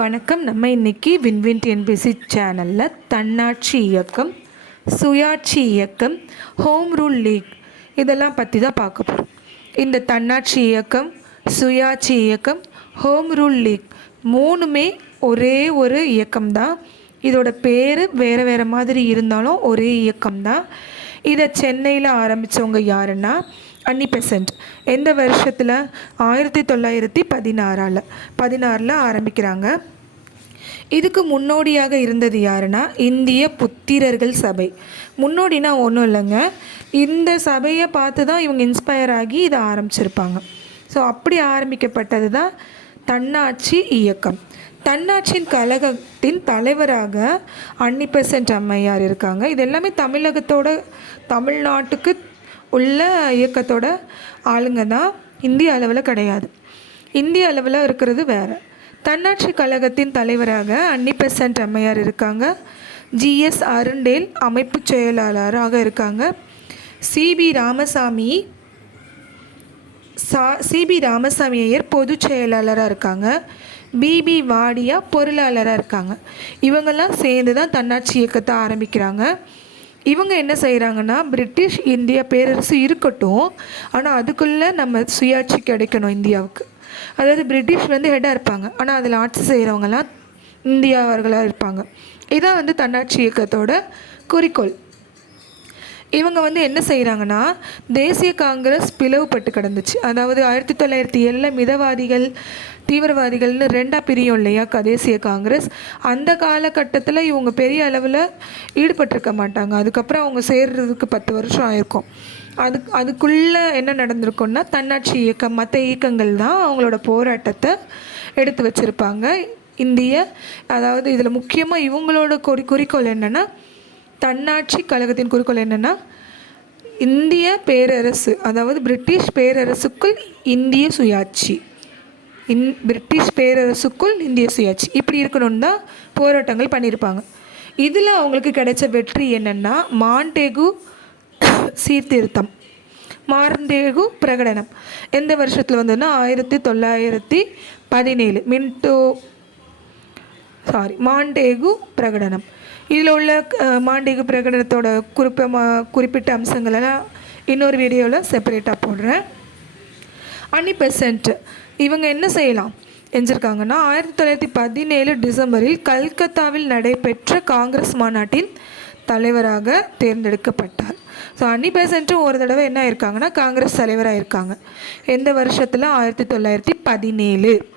வணக்கம். நம்ம இன்னைக்கு வின்வின் டிஎன்பிசி சேனலில் தன்னாட்சி இயக்கம் சுயாட்சி இயக்கம் ஹோம் ரூல் லீக் இதெல்லாம் பற்றி தான் பார்க்க போகிறோம் இந்த தன்னாட்சி இயக்கம் சுயாட்சி இயக்கம் ஹோம் ரூல் லீக் மூணுமே ஒரே ஒரு இயக்கம் தான். இதோட பேர் வேறு வேறு மாதிரி இருந்தாலும் ஒரே இயக்கம் தான். இதை சென்னையில் ஆரம்பித்தவங்க யாருன்னா அன்னி பெசன்ட் எந்த வருஷத்தில் ஆயிரத்தி தொள்ளாயிரத்தி பதினாறால் பதினாறில் ஆரம்பிக்கிறாங்க. இதுக்கு முன்னோடியாக இருந்தது யாருன்னா இந்திய புத்திரர்கள் சபை. முன்னோடினா ஒன்றும் இல்லைங்க. இந்த சபையை பார்த்து தான் இவங்க இன்ஸ்பயர் ஆகி இதை ஆரம்பிச்சிருப்பாங்க. ஸோ அப்படி ஆரம்பிக்கப்பட்டது தான் தன்னாட்சி இயக்கம். தன்னாட்சியின் கழகத்தின் தலைவராக அன்னி பெசன்ட் அம்மையார் இருக்காங்க. இது எல்லாமே தமிழகத்தோட தமிழ்நாட்டுக்கு உள்ள இயக்கத்தோட ஆளுங்க தான் இந்திய அளவில் கிடையாது. இந்திய அளவில் இருக்கிறது வேறு. தன்னாட்சி கழகத்தின் தலைவராக அன்னி பெசன்ட் அம்மையார் இருக்காங்க. ஜிஎஸ் அருண்டேல் அமைப்பு செயலாளராக இருக்காங்க. சிபி ராமசாமி சா சிபி ராமசாமி ஐயர் பொதுச் செயலாளராக இருக்காங்க. பிபி வாடியா பொருளாளராக இருக்காங்க. இவங்கெல்லாம் சேர்ந்து தான் தன்னாட்சி இயக்கத்தை ஆரம்பிக்கிறாங்க. இவங்க என்ன செய்கிறாங்கன்னா பிரிட்டிஷ் இந்திய பேரரசு இருக்கட்டும் ஆனால் அதுக்குள்ளே நம்ம சுயாட்சி கிடைக்கணும் இந்தியாவுக்கு. அதாவது பிரிட்டிஷ் வந்து ஹெட்டாக இருப்பாங்க. ஆனால் அதில் ஆட்சி செய்கிறவங்கலாம் இந்தியாவர்களாக இருப்பாங்க. இதான் வந்து தன்னாட்சி இயக்கத்தோட குறிக்கோள். இவங்க வந்து என்ன செய்கிறாங்கன்னா தேசிய காங்கிரஸ் பிளவுபட்டு கிடந்துச்சு. அதாவது ஆயிரத்தி தொள்ளாயிரத்தி ஏழில் மிதவாதிகள் தீவிரவாதிகள்னு ரெண்டாக பிரியும் இல்லையா? கதேசிய தேசிய காங்கிரஸ். அந்த காலகட்டத்தில் இவங்க பெரிய அளவில் ஈடுபட்டிருக்க மாட்டாங்க. அதுக்கப்புறம் அவங்க சேர்றதுக்கு பத்து வருஷம் ஆயிருக்கும். அது அதுக்குள்ளே என்ன நடந்திருக்கும்னா தன்னாட்சி இயக்கம் மற்ற இயக்கங்கள் தான் அவங்களோட போராட்டத்தை எடுத்து வச்சுருப்பாங்க. இந்திய அதாவது இதில் முக்கியமாக இவங்களோட குறி குறிக்கோள் என்னென்னா தன்னாட்சி கழகத்தின் குறிக்கோள் என்னென்னா இந்திய பேரரசு அதாவது பிரிட்டிஷ் பேரரசுக்குள் இந்திய சுயாட்சி. இன் பிரிட்டிஷ் பேரரசுக்குள் இந்திய சுயாட்சி. இப்படி இருக்கணும்னு தான் போராட்டங்கள் பண்ணியிருப்பாங்க. இதில் அவங்களுக்கு கிடைச்ச வெற்றி என்னென்னா மாண்டேகு சீர்திருத்தம். மாண்டேகு பிரகடனம். எந்த வருஷத்தில் வந்ததுன்னா ஆயிரத்தி தொள்ளாயிரத்தி பதினேழு. மின்டோ சாரி மாண்டேகு பிரகடனம். இதில் உள்ள மாண்டேகு பிரகடனத்தோட குறிப்பமா குறிப்பிட்ட அம்சங்களெல்லாம் இன்னொரு வீடியோவில் செப்பரேட்டாக போடுறேன். அன்னி பெசன்ட் இவங்க என்ன செய்யலாம்? எஞ்சிருக்காங்கன்னா ஆயிரத்தி தொள்ளாயிரத்தி பதினேழு டிசம்பரில் கல்கத்தாவில் நடைபெற்ற காங்கிரஸ் மாநாட்டின் தலைவராக தேர்ந்தெடுக்கப்பட்டார். ஸோ அன்னி பெசன்ட்டும் ஒரு தடவை என்ன ஆயிருக்காங்கன்னா காங்கிரஸ் தலைவராக இருக்காங்க. எந்த வருஷத்தில்? ஆயிரத்தி தொள்ளாயிரத்தி பதினேழு.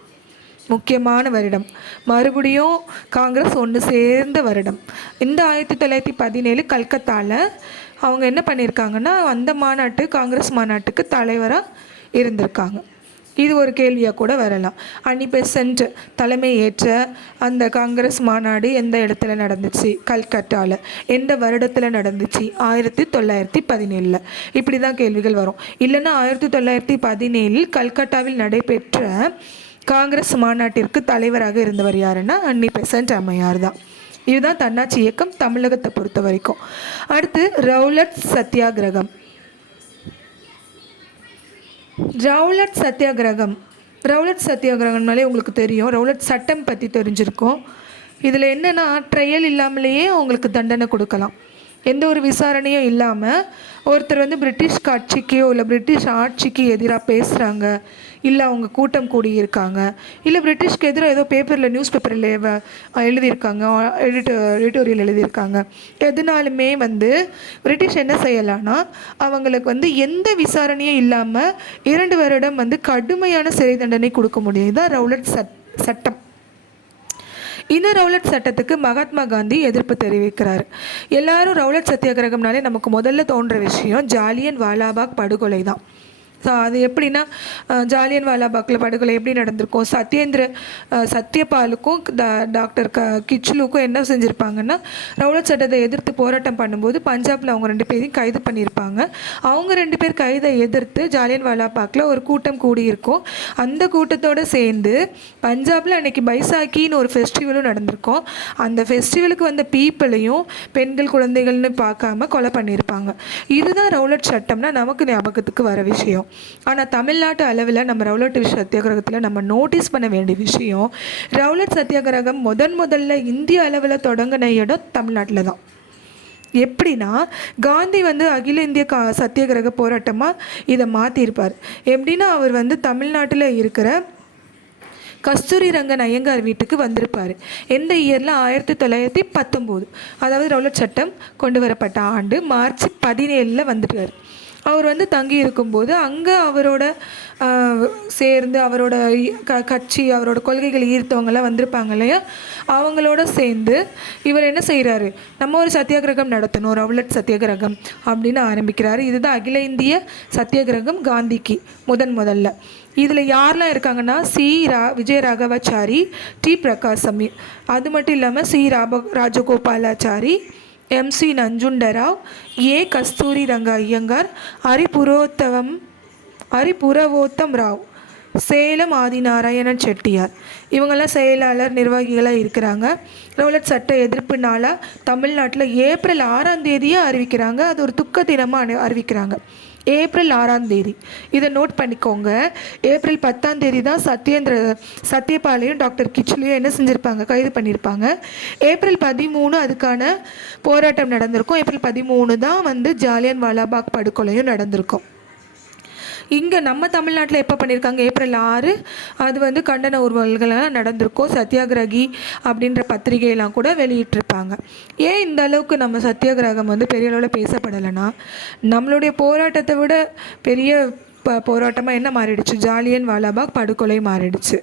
முக்கியமான வருடம். மறுபடியும் காங்கிரஸ் ஒன்று சேர்ந்த வருடம். இந்த ஆயிரத்தி தொள்ளாயிரத்தி பதினேழு கல்கத்தாவில் அவங்க என்ன பண்ணியிருக்காங்கன்னா அந்த மாநாட்டு காங்கிரஸ் மாநாட்டுக்கு தலைவராக இருந்திருக்காங்க. இது ஒரு கேள்வியாக கூட வரலாம். அன்னிபெசன்ட் தலைமை ஏற்ற அந்த காங்கிரஸ் மாநாடு எந்த இடத்துல நடந்துச்சு? கல்கட்டாவில் எந்த வருடத்தில் நடந்துச்சு? ஆயிரத்தி தொள்ளாயிரத்தி பதினேழில். இப்படி தான் கேள்விகள் வரும். இல்லைன்னா ஆயிரத்தி தொள்ளாயிரத்தி பதினேழில் கல்கட்டாவில் நடைபெற்ற காங்கிரஸ் மாநாட்டிற்கு தலைவராக இருந்தவர் யாருன்னா? அன்னி பெசன்ட் அம்மையார் தான். இதுதான் தன்னாட்சி இயக்கம் தமிழகத்தை பொறுத்த வரைக்கும். அடுத்து ரவுலட் சத்தியாகிரகம். ரவுலட் சத்தியாகிரகம். ரவுலட் சத்தியாகிரகம்னாலே உங்களுக்கு தெரியும். ரவுலட் சட்டம் பற்றி தெரிஞ்சிருக்கும். இதில் என்னென்னா ட்ரையல் இல்லாமலேயே அவங்களுக்கு தண்டனை கொடுக்கலாம். எந்த ஒரு விசாரணையும் இல்லாமல் ஒருத்தர் வந்து பிரிட்டிஷ் காட்சிக்கோ இல்லை பிரிட்டிஷ் ஆட்சிக்கு எதிராக பேசுகிறாங்க இல்லை அவங்க கூட்டம் கூடியிருக்காங்க. இல்லை பிரிட்டிஷ்க்கு எதிராக ஏதோ பேப்பரில் நியூஸ் பேப்பரில் எழுதியிருக்காங்க. எடிட்டோ எடிட்டோரியல் எழுதியிருக்காங்க. எதுனாலுமே வந்து பிரிட்டிஷ் என்ன செய்யலான்னா அவங்களுக்கு வந்து எந்த விசாரணையும் இல்லாமல் இரண்டு வருடம் வந்து கடுமையான சிறை தண்டனை கொடுக்க முடியும். இதுதான் ரவுலட் சட் சட்டம். இந்த ரவுலட் சட்டத்துக்கு மகாத்மா காந்தி எதிர்ப்பு தெரிவிக்கிறார். எல்லாரும் ரவுலட் சத்தியாகிரகம்னாலே நமக்கு முதல்ல தோன்ற விஷயம் ஜாலியன் வாலாபாக் படுகொலை தான் அது எப்படின்னா ஜாலியன் வாலாபாக்கில் படுகொலை எப்படி நடந்திருக்கும்? சத்யேந்திர சத்யபாலுக்கும் த டாக்டர் க கிச்லுக்கும் என்ன செஞ்சுருப்பாங்கன்னா ரவுலட் சட்டத்தை எதிர்த்து போராட்டம் பண்ணும்போது பஞ்சாபில் அவங்க ரெண்டு பேரையும் கைது பண்ணியிருப்பாங்க. அவங்க ரெண்டு பேர் கைதை எதிர்த்து ஜாலியன் வாலாபாக்கில் ஒரு கூட்டம் கூடியிருக்கும். அந்த கூட்டத்தோடு சேர்ந்து பஞ்சாபில் அன்னைக்கு பைசாக்கின்னு ஒரு ஃபெஸ்டிவலும் நடந்திருக்கும். அந்த ஃபெஸ்டிவலுக்கு வந்த பீப்புளையும் பெண்கள் குழந்தைகள்னு பார்க்காம கொலை பண்ணியிருப்பாங்க. இதுதான் ரவுலட் சட்டம்னா நமக்கு ஞாபகத்துக்கு வர விஷயம். ஆனால் தமிழ்நாட்டு அளவில் நம்ம ரவுலட் சத்தியாகிரகத்தில் நம்ம நோட்டீஸ் பண்ண வேண்டிய விஷயம் ரவுலட் சத்தியாகிரகம் முதன் முதல்ல இந்திய அளவில் தொடங்கின இடம் தமிழ்நாட்டில் தான். எப்படின்னா காந்தி வந்து அகில இந்திய கா சத்தியாகிரக போராட்டமாக இதை மாற்றியிருப்பார் எப்படின்னா அவர் வந்து தமிழ்நாட்டில் இருக்கிற கஸ்தூரி ரங்கன் ஐயங்கார் வீட்டுக்கு வந்திருப்பார். எந்த இயரில்? ஆயிரத்தி தொள்ளாயிரத்தி பத்தொம்போது. அதாவது ரவுலட் சட்டம் கொண்டு வரப்பட்ட ஆண்டு மார்ச் பதினேழில் வந்துட்டார். அவர் வந்து தங்கி இருக்கும்போது அங்கே அவரோட சேர்ந்து அவரோட இ- க கட்சி அவரோட கொள்கைகள் ஈர்த்தவங்கெல்லாம் வந்திருப்பாங்க இல்லையா? அவங்களோட சேர்ந்து இவர் என்ன செய்கிறாரு நம்ம ஒரு சத்தியாகிரகம் நடத்தணும் ரவுலட் சத்தியாகிரகம் அப்படின்னு ஆரம்பிக்கிறாரு. இதுதான் அகில இந்திய சத்தியாகிரகம் காந்திக்கு முதன் முதல்ல. இதில் யாரெலாம் இருக்காங்கன்னா சி. ரா விஜய ராகவாச்சாரி டி. பிரகாசமி. அது மட்டும் இல்லாமல் சி. ராப ராஜகோபாலாச்சாரி எம்சி நஞ்சுண்டராவ் ஏ கஸ்தூரி ரங்க ஐயங்கார் ஹரிபுரோத்தவம் ஹரிபுரவோத்தம் ராவ் சேலம் ஆதிநாராயணன் செட்டியார் இவங்கெல்லாம் செயலாளர் நிர்வாகிகளாக இருக்கிறாங்க. ரவுலட் சட்ட எதிர்ப்பு நாளாக தமிழ்நாட்டில் ஏப்ரல் ஆறாம் தேதியே அறிவிக்கிறாங்க. அது ஒரு துக்க தினமாக அறிவிக்கிறாங்க. ஏப்ரல் ஆறாம் தேதி. இதை நோட் பண்ணிக்கோங்க. ஏப்ரல் பத்தாம் தேதி தான் சத்யேந்திர சத்யபாலையும் டாக்டர் கிச்லியும் என்ன செஞ்சுருப்பாங்க? கைது பண்ணியிருப்பாங்க ஏப்ரல் பதிமூணு அதுக்கான போராட்டம் நடந்திருக்கும். ஏப்ரல் பதிமூணு தான் வந்து ஜாலியன் வாலாபாக் படுகொலையும் நடந்திருக்கும். இங்கே நம்ம தமிழ்நாட்டில் எப்போ பண்ணியிருக்காங்க ஏப்ரல் ஆறு. அது வந்து கண்டன ஊர்வல்கள்லாம் நடந்திருக்கும். சத்தியாகிரகி அப்படின்ற பத்திரிகையெல்லாம் கூட வெளியிட்டிருப்பாங்க. ஏன் இந்த அளவுக்கு நம்ம சத்தியாகிரகம் வந்து பெரிய அளவில் பேசப்படலைன்னா நம்மளுடைய போராட்டத்தை விட பெரிய போராட்டமாக என்ன மாறிடுச்சு? ஜாலியன் வாலாபாக் படுகொலை மாறிடுச்சு.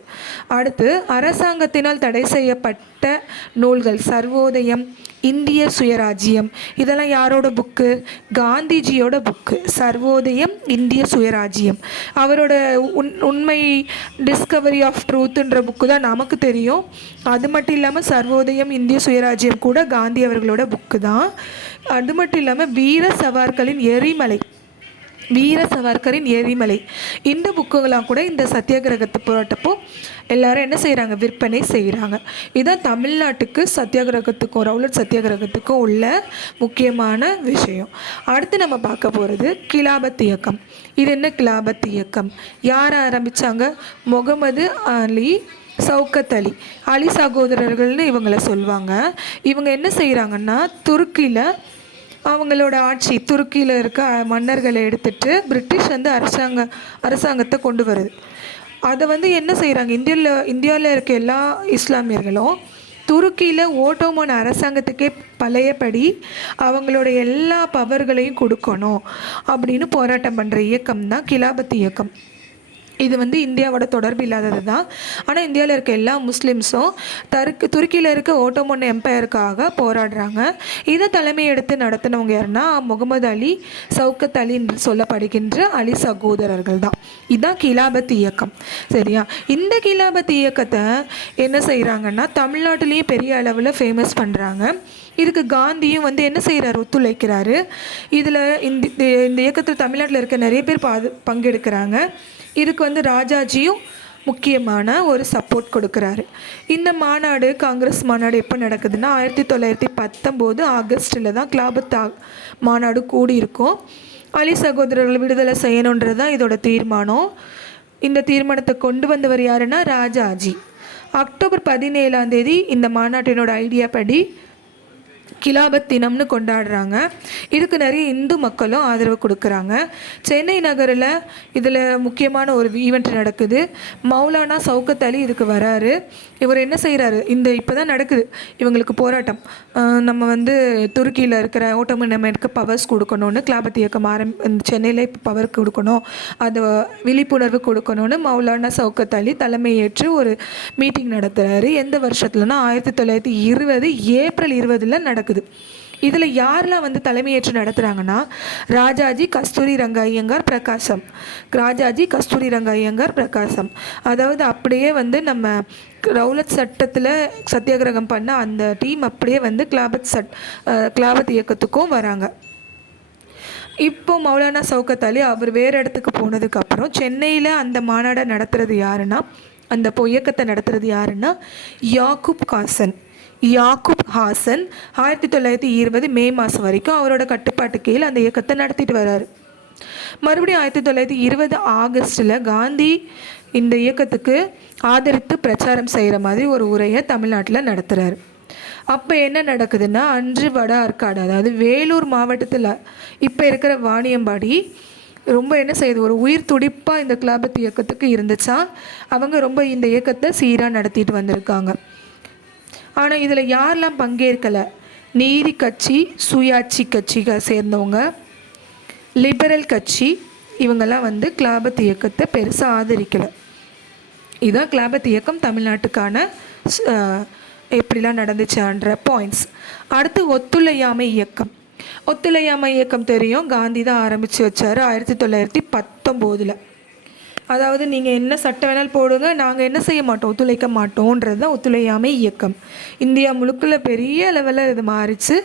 அடுத்து அரசாங்கத்தினால் தடை செய்யப்பட்ட நூல்கள் சர்வோதயம் இந்திய சுயராஜ்யம். இதெல்லாம் யாரோட புக்கு? காந்திஜியோட புக்கு. சர்வோதயம் இந்திய சுயராஜ்யம். அவரோட உண் உண்மை டிஸ்கவரி ஆஃப் ட்ரூத்துன்ற புக்கு தான் நமக்கு தெரியும். அது மட்டும் இல்லாமல் சர்வோதயம் இந்திய சுயராஜ்யம் கூட காந்தி அவர்களோட புக்கு தான். அது மட்டும் இல்லாமல் வீர சவார்களின் எரிமலை. வீர சவார்கரின் எரிமலை இந்த புக்குகளாம் கூட இந்த சத்தியாகிரகத்தை போராட்டப்போ எல்லாரும் என்ன செய்கிறாங்க விற்பனை செய்கிறாங்க இதுதான் தமிழ்நாட்டுக்கு சத்தியாகிரகத்துக்கும் ரவுலட் சத்தியாகிரகத்துக்கும் உள்ள முக்கியமான விஷயம். அடுத்து நம்ம பார்க்க போகிறது கிலாபத் இயக்கம். இது என்ன கிலாபத் இயக்கம்? யார் ஆரம்பித்தாங்க முகமது அலி சவுக்கத் அலி. அலி சகோதரர்கள்னு இவங்கள சொல்லுவாங்க இவங்க என்ன செய்கிறாங்கன்னா துருக்கியில் அவங்களோட ஆட்சி துருக்கியில் இருக்க மன்னர்களை எடுத்துட்டு பிரிட்டிஷ் வந்து அரசாங்க அரசாங்கத்தை கொண்டு வருது. அதை வந்து என்ன செய்கிறாங்க இந்தியாவில் இந்தியாவில் இருக்க எல்லா இஸ்லாமியர்களும் துருக்கியில் ஓட்டோமன் அரசாங்கத்துக்கே பழையபடி அவங்களோட எல்லா பவர்களையும் கொடுக்கணும் அப்படின்னு போராட்டம் பண்ணுற இயக்கம் தான் கிலாபத் இயக்கம். இது வந்து இந்தியாவோட தொடர்பு இல்லாதது தான். ஆனால் இந்தியாவில் இருக்க எல்லா முஸ்லீம்ஸும் தருக்கு துருக்கியில் இருக்க ஓட்டோமன் எம்பையருக்காக போராடுறாங்க. இதை தலைமை எடுத்து நடத்தினவங்க யாருன்னா முகமது அலி சவுக்கத் அலி என்று சொல்லப்படுகின்ற அலி சகோதரர்கள் தான். இதுதான் கிலாபத் இயக்கம். சரியா? இந்த கிலாபத் இயக்கத்தை என்ன செய்கிறாங்கன்னா தமிழ்நாட்டிலேயே பெரிய அளவில் ஃபேமஸ் பண்ணுறாங்க இதுக்கு காந்தியும் வந்து என்ன செய்கிறார் ஒத்துழைக்கிறாரு. இதில் இந்த இந்த இயக்கத்தில் தமிழ்நாட்டில் இருக்க நிறைய பேர் பாது பங்கெடுக்கிறாங்க. இதுக்கு வந்து ராஜாஜியும் முக்கியமான ஒரு சப்போர்ட் கொடுக்குறாரு. இந்த மாநாடு காங்கிரஸ் மாநாடு எப்போ நடக்குதுன்னா ஆயிரத்தி தொள்ளாயிரத்தி பத்தொம்போது ஆகஸ்ட்டில் தான் கிளாபத் ஆ- மாநாடு கூடியிருக்கும். அலி சகோதரர்கள் விடுதலை செய்யணுன்றது தான் இதோட தீர்மானம். இந்த தீர்மானத்தை கொண்டு வந்தவர் யாருன்னா ராஜாஜி. அக்டோபர் பதினேழாம் தேதி இந்த மாநாட்டினோட ஐடியா படி கிலாபத் தினம்னு கொண்டாடுறாங்க. இதுக்கு நிறைய இந்து மக்களும் ஆதரவு கொடுக்குறாங்க. சென்னை நகரில் இதில் முக்கியமான ஒரு ஈவெண்ட் நடக்குது. மௌலானா சவுக்கத் அலி இதுக்கு வராரு. இவர் என்ன செய்கிறாரு இந்த இப்போ தான் நடக்குது. இவங்களுக்கு போராட்டம். நம்ம வந்து துருக்கியில் இருக்கிற ஓட்டோமனுக்கு பவர்ஸ் கொடுக்கணும்னு கிலாபத் இயக்கம் ஆரம் சென்னையில் இப்போ பவர் கொடுக்கணும். அது விழிப்புணர்வு கொடுக்கணும்னு மௌலானா சவுக்கத் அலி தலைமையேற்று ஒரு மீட்டிங் நடத்துகிறாரு எந்த வருஷத்துலனா ஆயிரத்தி தொள்ளாயிரத்தி இருபது ஏப்ரல் இருபதில் நடக்குது. இதில் யாரெல்லாம் வந்து தலைமையேற்று நடத்துகிறாங்கன்னா ராஜாஜி கஸ்தூரி ரங்க ஐயங்கார் பிரகாசம். ராஜாஜி கஸ்தூரி ரங்க ஐயங்கார் பிரகாசம். அதாவது அப்படியே வந்து நம்ம ரவுலத் சட்டத்தில் சத்தியாகிரகம் பண்ண அந்த டீம் அப்படியே வந்து கிளாபத் சட் கிளாபத் இயக்கத்துக்கும் வராங்க. இப்போ மௌலானா சவுகத் அலி அவர் வேறு இடத்துக்கு போனதுக்கப்புறம் சென்னையில் அந்த மாநாடை நடத்துகிறது யாருன்னா அந்த பொ- இயக்கத்தை நடத்துகிறது யாருன்னா யாக்குப் காசன். யாக்குப் ஹாசன் ஆயிரத்தி தொள்ளாயிரத்தி இருபது மே மாதம் வரைக்கும் அவரோட கட்டுப்பாட்டு கீழ் அந்த இயக்கத்தை நடத்திட்டு வர்றாரு மறுபடியும் ஆயிரத்தி தொள்ளாயிரத்தி இருபது ஆகஸ்ட்டில் காந்தி இந்த இயக்கத்துக்கு ஆதரித்து பிரச்சாரம் செய்கிற மாதிரி ஒரு உரையை தமிழ்நாட்டில் நடத்துகிறாரு அப்போ என்ன நடக்குதுன்னா அன்று வட ஆற்காடு அதாவது வேலூர் மாவட்டத்தில் இப்போ இருக்கிற வாணியம்பாடி ரொம்ப என்ன செய்யுது ஒரு உயிர் துடிப்பாக இந்த கிளாபத் இயக்கத்துக்கு இருந்துச்சா? அவங்க ரொம்ப இந்த இயக்கத்தை சீராக நடத்திட்டு வந்திருக்காங்க. ஆனால் இதில் யாரெல்லாம் பங்கேற்கலை? நீதி கட்சி சுயாட்சி கட்சிக சேர்ந்தவங்க லிபரல் கட்சி இவங்கெல்லாம் வந்து கிளாபத் இயக்கத்தை பெருசாக ஆதரிக்கலை. இதுதான் கிளாபத் இயக்கம் தமிழ்நாட்டுக்கான எப்படிலாம் நடந்துச்சான்ற பாயிண்ட்ஸ் அடுத்து ஒத்துழையாமை இயக்கம். ஒத்துழையாமை இயக்கம் தெரியும். காந்தி தான் ஆரம்பித்து வச்சார் ஆயிரத்தி தொள்ளாயிரத்தி பத்தொம்போதில். அதாவது நீங்கள் என்ன சட்டம் வேணாலும் போடுங்க நாங்கள் என்ன செய்ய மாட்டோம்? ஒத்துழைக்க மாட்டோன்றது தான் ஒத்துழையாமை இயக்கம். இந்தியா முழுக்கில் பெரிய லெவலில் இது மாறிச்சு.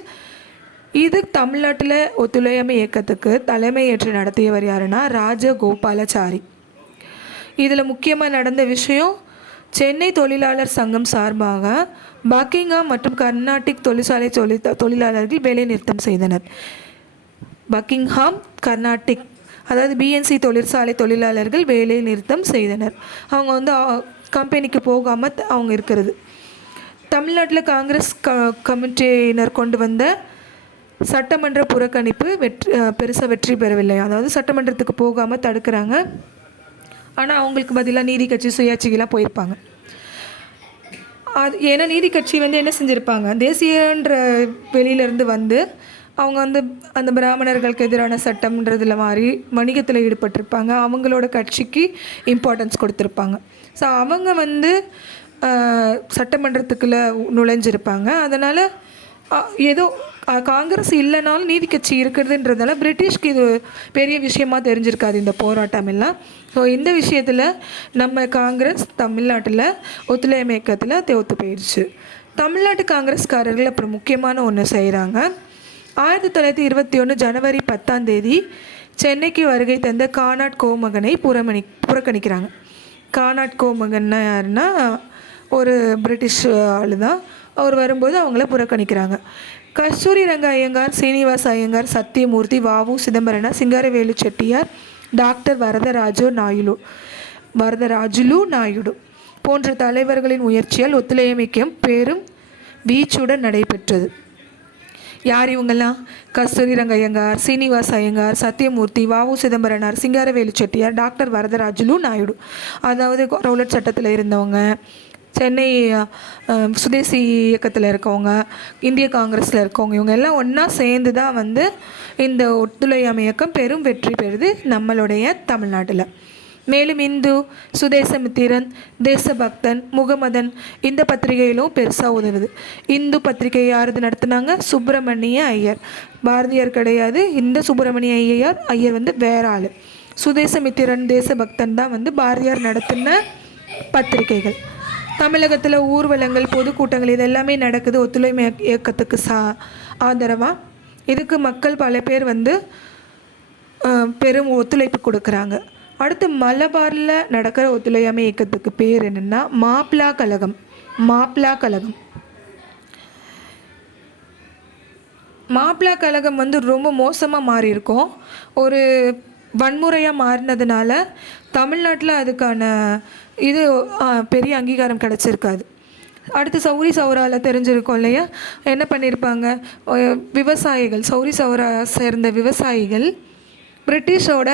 இது தமிழ்நாட்டில் ஒத்துழையாமை இயக்கத்துக்கு தலைமையேற்று நடத்தியவர் யாருன்னா ராஜகோபாலாச்சாரி. இதில் முக்கியமாக நடந்த விஷயம் சென்னை தொழிலாளர் சங்கம் சார்பாக பக்கிங்காம் மற்றும் கர்நாடிக் தொழிற்சாலை தொழில் தொழிலாளர்கள் வேலைநிறுத்தம் செய்தனர். பக்கிங்ஹாம் கர்நாடிக் அதாவது பிஎன்சி தொழிற்சாலை தொழிலாளர்கள் வேலை நிறுத்தம் செய்தனர். அவங்க வந்து கம்பெனிக்கு போகாமல் அவங்க இருக்கிறது. தமிழ்நாட்டில் காங்கிரஸ் க கமிட்டியினர் கொண்டு வந்த சட்டமன்ற புறக்கணிப்பு வெற்றி பெருசாக வெற்றி பெறவில்லை. அதாவது சட்டமன்றத்துக்கு போகாமல் தடுக்கிறாங்க. ஆனால் அவங்களுக்கு பதிலாக நீதி கட்சி சுயாட்சிகளாக போயிருப்பாங்க. அது ஏன்னா நீதி கட்சி வந்து என்ன செஞ்சுருப்பாங்க? தேசியன்ற வெளியிலேருந்து வந்து அவங்க வந்து அந்த பிராமணர்களுக்கு எதிரான சட்டம்ன்றதுல மாதிரி வணிகத்தில் ஈடுபட்டிருப்பாங்க. அவங்களோட கட்சிக்கு இம்பார்ட்டன்ஸ் கொடுத்துருப்பாங்க. ஸோ அவங்க வந்து சட்டமன்றத்துக்குள்ளே நுழைஞ்சிருப்பாங்க. அதனால் ஏதோ காங்கிரஸ் இல்லைனாலும் நீதி கட்சி இருக்கிறதுன்றதால பிரிட்டிஷ்க்கு இது பெரிய விஷயமா தெரிஞ்சிருக்காது இந்த போராட்டம் எல்லாம். ஸோ இந்த விஷயத்தில் நம்ம காங்கிரஸ் தமிழ்நாட்டில் ஒத்துழையாமை இயக்கத்தில் தேவத்து போயிடுச்சு தமிழ்நாட்டு காங்கிரஸ்காரர்கள் அப்புறம் முக்கியமான ஒன்று செய்கிறாங்க ஆயிரத்தி தொள்ளாயிரத்தி இருபத்தி ஒன்று ஜனவரி பத்தாம் தேதி சென்னைக்கு வருகை தந்த கானாட் கோமகனை புறமணி புறக்கணிக்கிறாங்க. கானாட் கோமகன்னா யாருன்னா ஒரு பிரிட்டிஷ் ஆளு தான் அவர் வரும்போது அவங்கள புறக்கணிக்கிறாங்க. கஸ்தூரி ரங்க ஐயங்கார் சீனிவாஸ் ஐயங்கார் சத்தியமூர்த்தி வாவு சிதம்பரனா சிங்காரவேலு செட்டியார் டாக்டர் வரதராஜு நாயுடு வரதராஜுலு நாயுடு போன்ற தலைவர்களின் முயற்சியால் ஒத்துழையமைக்கும் பெரும் வீச்சுடன் நடைபெற்றது. யார் இவங்கெல்லாம் கஸ்தூரி ரங்கையங்கார் சீனிவாச ஐயங்கார் சத்தியமூர்த்தி வாவு சிதம்பரனார் சிங்காரவேலு செட்டியார் டாக்டர் வரதராஜுலு நாயுடு. அதாவது ரவுலட் சட்டத்தில் இருந்தவங்க சென்னை சுதேசி இயக்கத்தில் இருக்கவங்க இந்திய காங்கிரஸில் இருக்கவங்க இவங்க எல்லாம் ஒன்றா சேர்ந்து தான் வந்து இந்த ஒத்துழையாமை இயக்கம் பெரும் வெற்றி பெறுது நம்மளுடைய தமிழ்நாட்டில். மேலும் இந்து சுதேசமித்திரன் தேசபக்தன் முகமதன் இந்த பத்திரிகையிலும் பெருசாக உதவுது. இந்து பத்திரிகை யாரது நடத்துனாங்க? சுப்பிரமணிய ஐயர். பாரதியார் கிடையாது. இந்த சுப்பிரமணிய ஐயர் ஐயர் வந்து வேற ஆள். சுதேசமித்திரன் தேசபக்தன் தான் வந்து பாரதியார் நடத்தின பத்திரிகைகள். தமிழகத்தில் ஊர்வலங்கள் பொதுக்கூட்டங்கள் இது எல்லாமே நடக்குது. ஒத்துழைமை இயக்கத்துக்கு சா ஆதரவாக இதுக்கு மக்கள் பல பேர் வந்து பெரும் ஒத்துழைப்பு கொடுக்குறாங்க. அடுத்து மலபாரில் நடக்கிற ஒத்துழையாமை இயக்கத்துக்கு பேர் என்னென்னா மாப்ளா கழகம். மாப்ளா கழகம். மாப்ளா கழகம் வந்து ரொம்ப மோசமாக மாறியிருக்கோம். ஒரு வன்முறையாக மாறினதுனால தமிழ்நாட்டில் அதுக்கான இது பெரிய அங்கீகாரம் கிடச்சிருக்காது. அடுத்து சௌரி சௌராவில் தெரிஞ்சிருக்கோம் இல்லையா? என்ன பண்ணியிருப்பாங்க? விவசாயிகள் சௌரி சௌரா சேர்ந்த விவசாயிகள் பிரிட்டிஷோட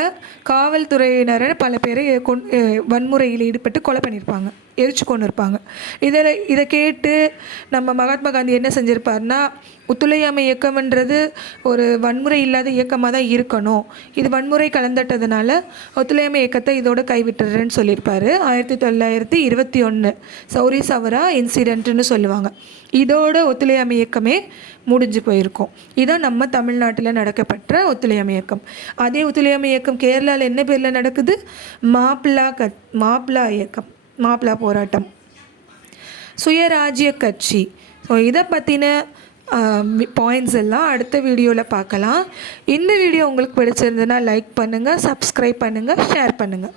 காவல்துறையினரை பல பேரை கொண் வன்முறையில் ஈடுபட்டு கொலை பண்ணியிருப்பாங்க. எரிச்சு கொண்டு இருப்பாங்க இதில் இதை கேட்டு நம்ம மகாத்மா காந்தி என்ன செஞ்சுருப்பார்னா ஒத்துழையாமை இயக்கம்ன்றது ஒரு வன்முறை இல்லாத இயக்கமாக தான் இருக்கணும். இது வன்முறை கலந்துட்டதுனால ஒத்துழையாமை இயக்கத்தை இதோட கைவிட்டுறேன்னு சொல்லியிருப்பார். ஆயிரத்தி தொள்ளாயிரத்தி இருபத்தி ஒன்று சௌரி சவரா இன்சிடென்ட்னு சொல்லுவாங்க. இதோட ஒத்துழையாமை இயக்கமே முடிஞ்சு போயிருக்கும். இதான் நம்ம தமிழ்நாட்டில் நடக்கப்பட்ட ஒத்துழையாமை இயக்கம். அதே ஒத்துழையாமை இயக்கம் கேரளாவில் என்ன பேரில் நடக்குது? மாப்பிளா க மாப்பிளா இயக்கம். மாப்பிளா போராட்டம். சுயராஜ்ய கட்சி. ஸோ இதை பற்றின பாயிண்ட்ஸ் எல்லாம் அடுத்த வீடியோவில் பார்க்கலாம். இந்த வீடியோ உங்களுக்கு பிடிச்சிருந்ததுன்னா லைக் பண்ணுங்கள் சப்ஸ்கிரைப் பண்ணுங்கள் ஷேர் பண்ணுங்கள்